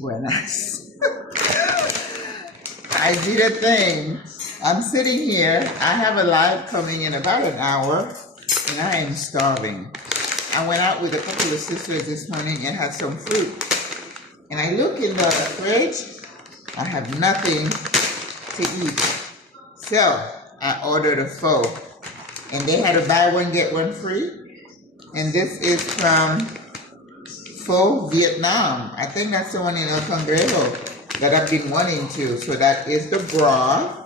Buenas. I did a thing. I'm sitting here. I have a live coming in about an hour, and I am starving. I went out with a couple of sisters this morning and had some fruit. And I look in the fridge. I have nothing to eat. So I ordered a pho. And they had a buy one, get one free. And this is from Pho Vietnam. I think that's the one in El Congreso that I've been wanting to. So that is the broth.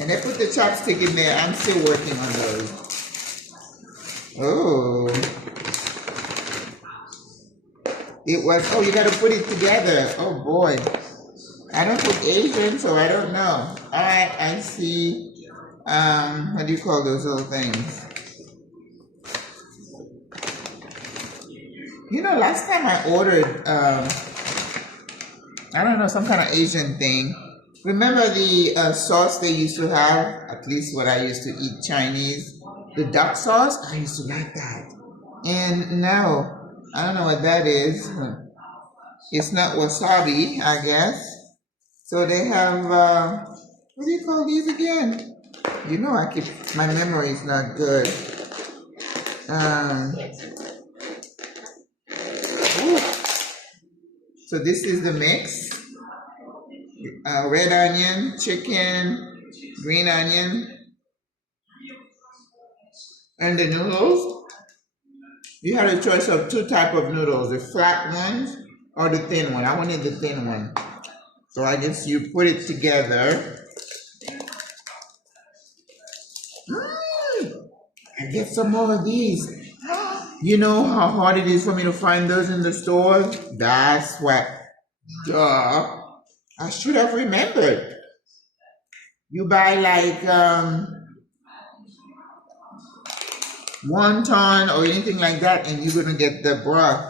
And they put the chopstick in there. I'm still working on those. Oh. It was, oh, you got to put it together. Oh boy. I don't cook Asian, so I don't know. All right, I see. What do you call those little things? You know, last time I ordered, I don't know, some kind of Asian thing. Remember the sauce they used to have? At least what I used to eat Chinese. The duck sauce? I used to like that. And no, I don't know what that is. It's not wasabi, I guess. So they have, what do you call these again? You know, my memory is not good. So this is the mix. Red onion, chicken, green onion, and the noodles. You had a choice of two types of noodles, the flat ones or the thin one. I wanted the thin one. So I guess you put it together. I get some more of these. You know how hard it is for me to find those in the store? That's what. Duh. I should have remembered. You buy like wonton or anything like that, and you're gonna get the broth.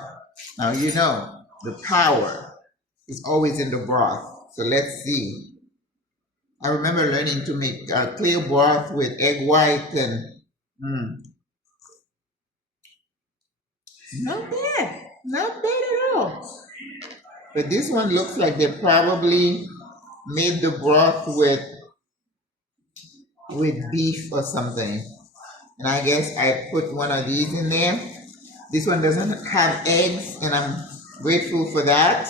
Now you know the power is always in the broth. So let's see. I remember learning to make clear broth with egg white and not bad, not bad at all. But this one looks like they probably made the broth with beef or something. And I guess I put one of these in there. This one doesn't have eggs, and I'm grateful for that.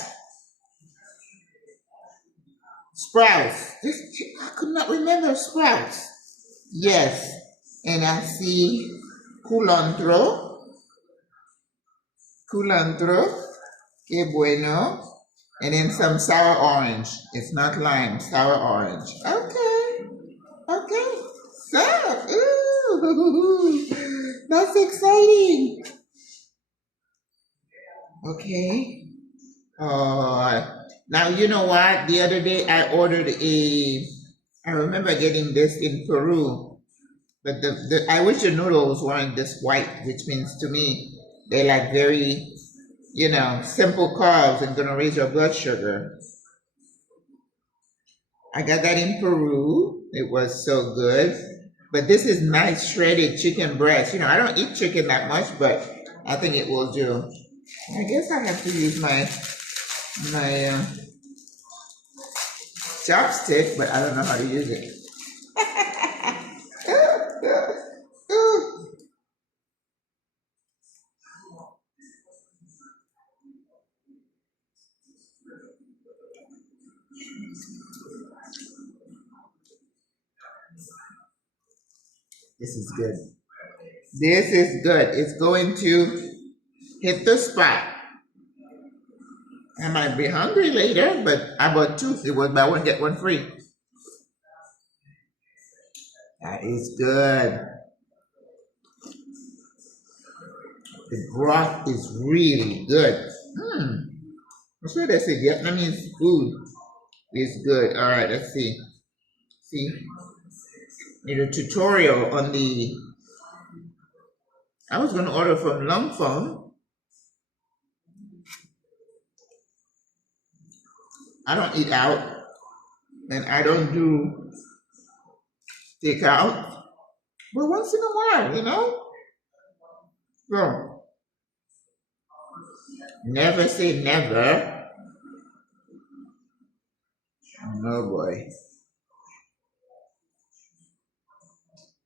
Sprouts. I could not remember sprouts. Yes. And I see culantro. Culantro. Que bueno. And then some sour orange. It's not lime, sour orange. Okay. Okay. So, ooh, that's exciting. Okay. Now, you know what? The other day I ordered I remember getting this in Peru, but I wish the noodles weren't this white, which means to me, they're like very, you know, simple carbs and gonna raise your blood sugar. I got that in Peru. It was so good. But this is nice shredded chicken breast. You know, I don't eat chicken that much, but I think it will do. I guess I have to use my chopstick, but I don't know how to use it. This is good. This is good. It's going to hit the spot. I might be hungry later, but I bought two. It was buy one, get one free. That is good. The broth is really good. I'm sure they say Vietnamese food is good. All right, let's see. See? Need a tutorial on the... I was going to order from Long Phone. I don't eat out, and I don't do takeout, but once in a while, you know? So, Never say never. Oh boy.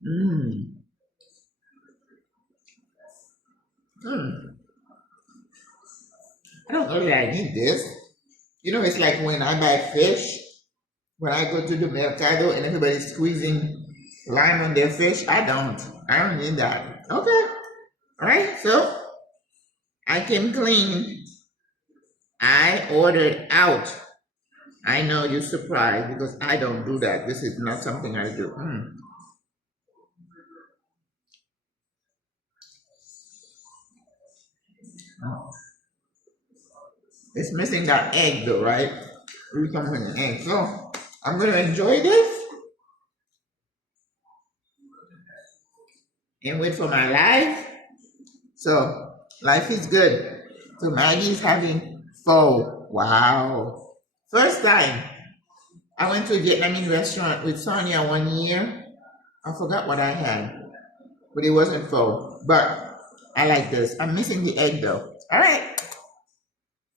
Mmm. Mm. I don't know that I need this. You know, it's like when I buy fish, when I go to the mercado and everybody's squeezing lime on their fish. I don't need that. Okay. All right. So I can clean. I ordered out. I know you're surprised because I don't do that. This is not something I do. Oh. It's missing that egg though, right? We come with an egg. So I'm gonna enjoy this and wait for my life. So life is good. So Maggie's having pho. Wow. First time I went to a Vietnamese restaurant with Sonia one year. I forgot what I had, but it wasn't pho. But I like this. I'm missing the egg though. All right.